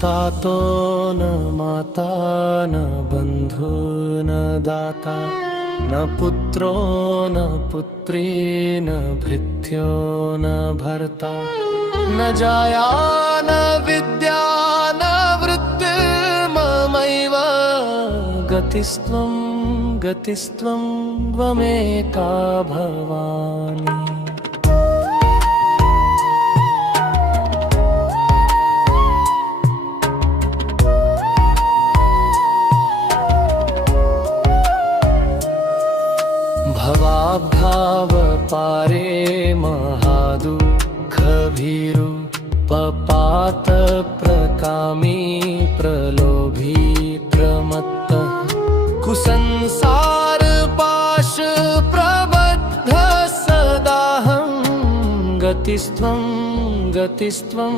तातो न माता न बन्धु न दाता न पुत्रो न पुत्री न भृत्यो न भर्ता न जाया न विद्या न वृत्तिर्ममैव गतिस्त्वं गतिस्त्वं त्वमेका भवानि। भवाब्धाव पारे महादुःखभीरु पपात प्रकामी प्रलोभी प्रमत्तः कुसंसार पाश प्रबद्ध सदाहं गतिस्त्वं गतिस्त्वं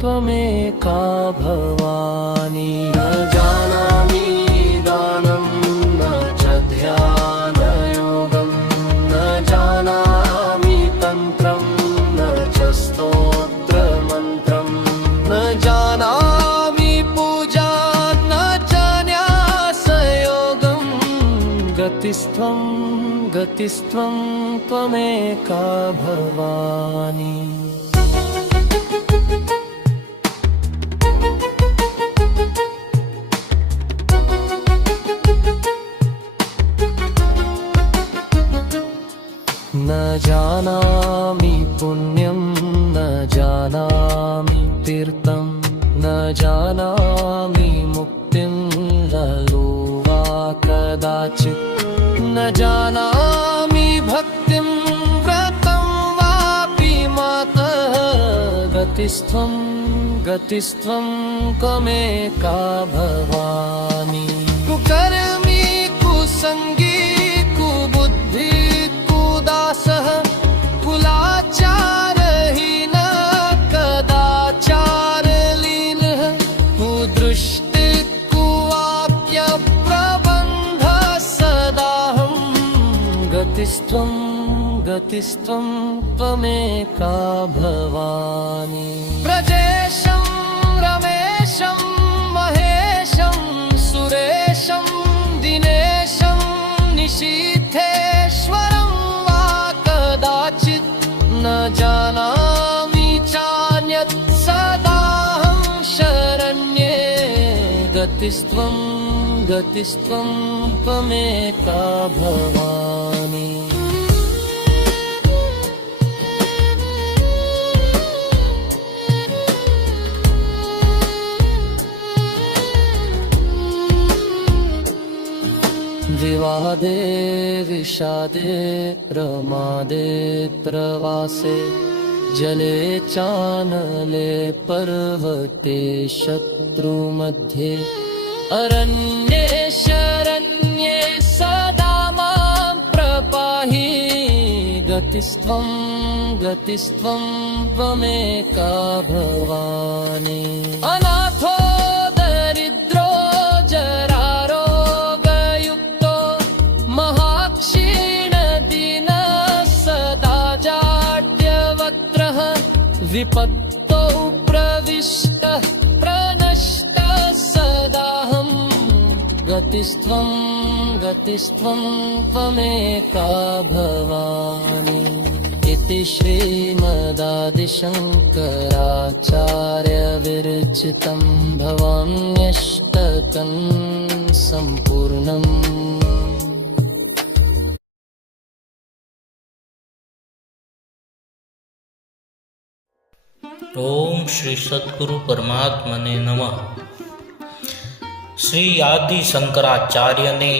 त्वमेका भवानि। न जानामि दानं न च ध्यानयोगं न जानामि तन्त्रं न च स्तोत्रमन्त्रं न जानामि पूजा न च न्यासयोगं गतिस्त्वं गतिस्त्वं त्वमेका भवानि। न जानामि पुण्यं न जानामि तीर्थं न जानामि मुक्तिं ललो वा कदाचित् न जानामि भक्तिं व्रतं वापि मातः गतिस्त्वं गतिस्त्वं त्वमेका भवानि। कुकर्मी कुसंगी कुबुद्धि कुदासः कुलाचारहीन कदाचारलीनः कुदृष्टि कुवाप्य प्रबन्ध सदाहं गतिस्त्वं गतिस्त्वं त्वमेका भवानि। व्रजेशं रमेशं महेशं सुरेशं दिनेशं निशीथेश्वरं वा कदाचित् न जानामि चान्यत् सदाहं शरण्ये गतिस्त्वं गतिस्त्वं त्वमेका भवानि। विवादे विषादे रमादे प्रवासे जले चानले पर्वते शत्रुमध्ये अरण्ये शरण्ये सदा मां प्रपाहि गतिस्त्वं गतिस्त्वं त्वमेका भवानि। अनाथो दरिद्रो जरारोगयुक्तो महाक्षीणदीनः सदा जाड्यवक्त्रः विपत्तौ प्रविष्टः प्रनष्टः सदाहं गतिस्त्वं गतिस्त्वं त्वमेका भवानि। इति श्रीमदादिशङ्कराचार्यविरचितं भवान्यष्टकं सम्पूर्णम्। ओम श्री सद्गुरु परमात्मने नमः। श्री आदि शंकराचार्य ने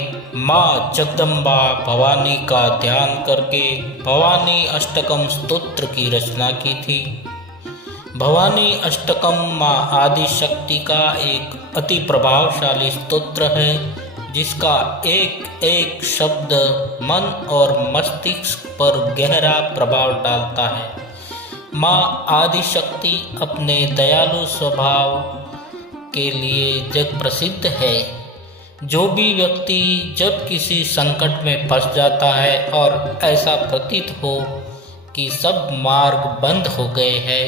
माँ जगदम्बा भवानी का ध्यान करके भवानी अष्टकम स्तोत्र की रचना की थी। भवानी अष्टकम माँ आदि शक्ति का एक अति प्रभावशाली स्तोत्र है, जिसका एक एक शब्द मन और मस्तिष्क पर गहरा प्रभाव डालता है। माँ आदिशक्ति अपने दयालु स्वभाव के लिए जग प्रसिद्ध है। जो भी व्यक्ति जब किसी संकट में फंस जाता है और ऐसा प्रतीत हो कि सब मार्ग बंद हो गए हैं,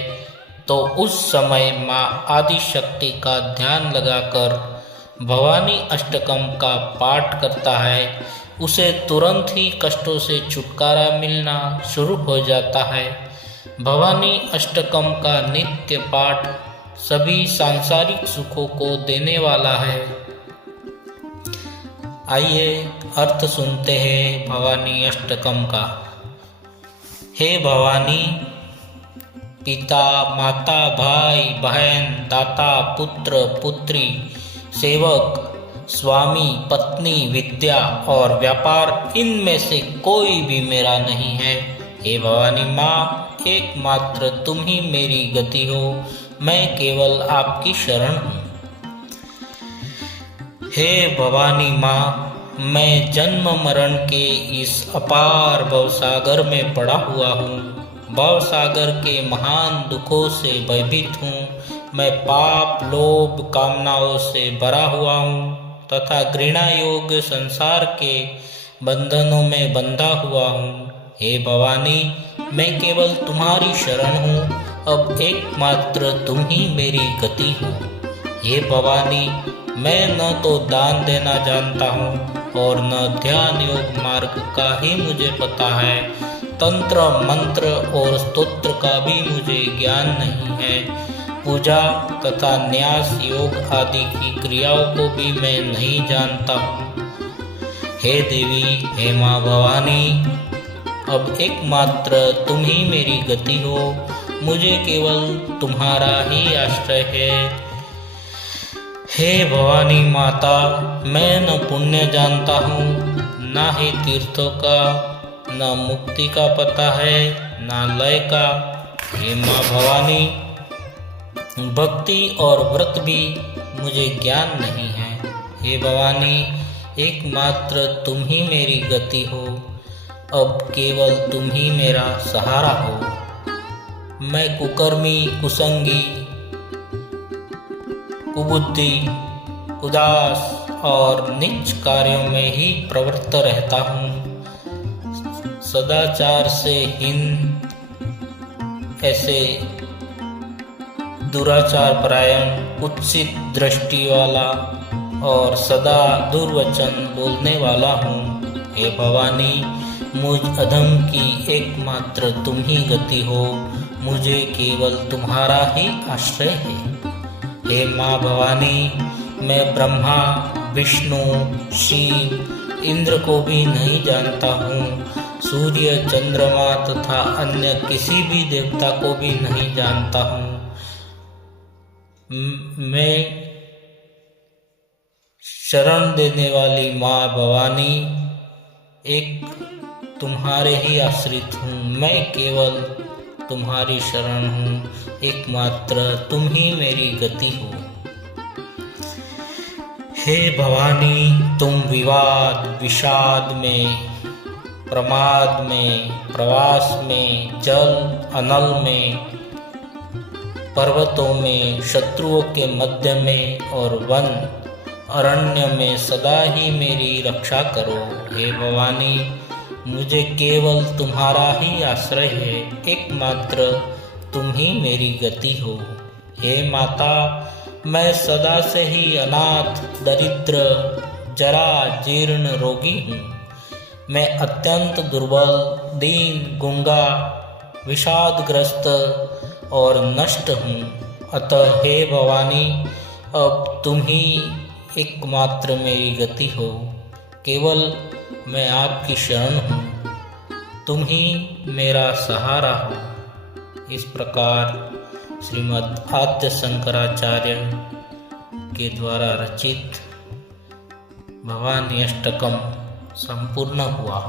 तो उस समय माँ आदिशक्ति का ध्यान लगाकर भवानी अष्टकम का पाठ करता है, उसे तुरंत ही कष्टों से छुटकारा मिलना शुरू हो जाता है। भवानी अष्टकम का नित्य पाठ सभी सांसारिक सुखों को देने वाला है। आइए अर्थ सुनते हैं भवानी अष्टकम का। हे भवानी, पिता, माता, भाई, बहन, दाता, पुत्र, पुत्री, सेवक, स्वामी, पत्नी, विद्या और व्यापार, इनमें से कोई भी मेरा नहीं है। हे भवानी माँ, एकमात्र तुम ही मेरी गति हो, मैं केवल आपकी शरण हूँ। हे भवानी माँ, मैं जन्म मरण के इस अपार भवसागर में पड़ा हुआ हूँ। भवसागर के महान दुखों से भयभीत हूँ। मैं पाप, लोभ, कामनाओं से भरा हुआ हूँ तथा घृणा योग संसार के बंधनों में बंधा हुआ हूँ। हे भवानी, मैं केवल तुम्हारी शरण हूँ। अब एकमात्र तुम ही मेरी गति हो। हे भवानी, मैं न तो दान देना जानता हूँ और न ध्यान योग मार्ग का ही मुझे पता है। तंत्र, मंत्र और स्तोत्र का भी मुझे ज्ञान नहीं है। पूजा तथा न्यास योग आदि की क्रियाओं को भी मैं नहीं जानता हूँ। हे देवी, हे माँ भवानी, अब एकमात्र तुम ही मेरी गति हो। मुझे केवल तुम्हारा ही आश्रय है। हे भवानी माता, मैं न पुण्य जानता हूँ, न ही तीर्थों का, न मुक्ति का पता है, न लय का। हे माँ भवानी, भक्ति और व्रत भी मुझे ज्ञान नहीं है। हे भवानी, एकमात्र तुम ही मेरी गति हो। अब केवल तुम ही मेरा सहारा हो। मैं कुकर्मी, कुसंगी, कुबुद्धि, उदास और नीच कार्यों में ही प्रवृत्त रहता हूँ। सदाचार से हीन, ऐसे दुराचार परायण, कुत्सित दृष्टि वाला और सदा दुर्वचन बोलने वाला हूँ। हे भवानी, मुझ अधम की एकमात्र तुम ही गति हो। मुझे केवल तुम्हारा ही आश्रय है। हे माँ भवानी, मैं ब्रह्मा, विष्णु, शिव, इंद्र को भी नहीं जानता हूँ। सूर्य, चंद्रमा तथा अन्य किसी भी देवता को भी नहीं जानता हूँ। मैं शरण देने वाली माँ भवानी एक तुम्हारे ही आश्रित हूँ। मैं केवल तुम्हारी शरण हूँ। एकमात्र तुम ही मेरी गति हो। हे भवानी, तुम विवाद, विषाद में, प्रमाद में, प्रवास में, जल अनल में, पर्वतों में, शत्रुओं के मध्य में और वन अरण्य में सदा ही मेरी रक्षा करो। हे भवानी, मुझे केवल तुम्हारा ही आश्रय है। एकमात्र तुम ही मेरी गति हो। हे माता, मैं सदा से ही अनाथ, दरिद्र, जरा जीर्ण रोगी हूँ। मैं अत्यंत दुर्बल, दीन, गूंगा, विषादग्रस्त और नष्ट हूँ। अतः हे भवानी, अब तुम ही एकमात्र मेरी गति हो। केवल मैं आपकी शरण हूँ। तुम ही मेरा सहारा हो। इस प्रकार श्रीमद् आद्य शंकराचार्य के द्वारा रचित भवानी अष्टकम संपूर्ण हुआ।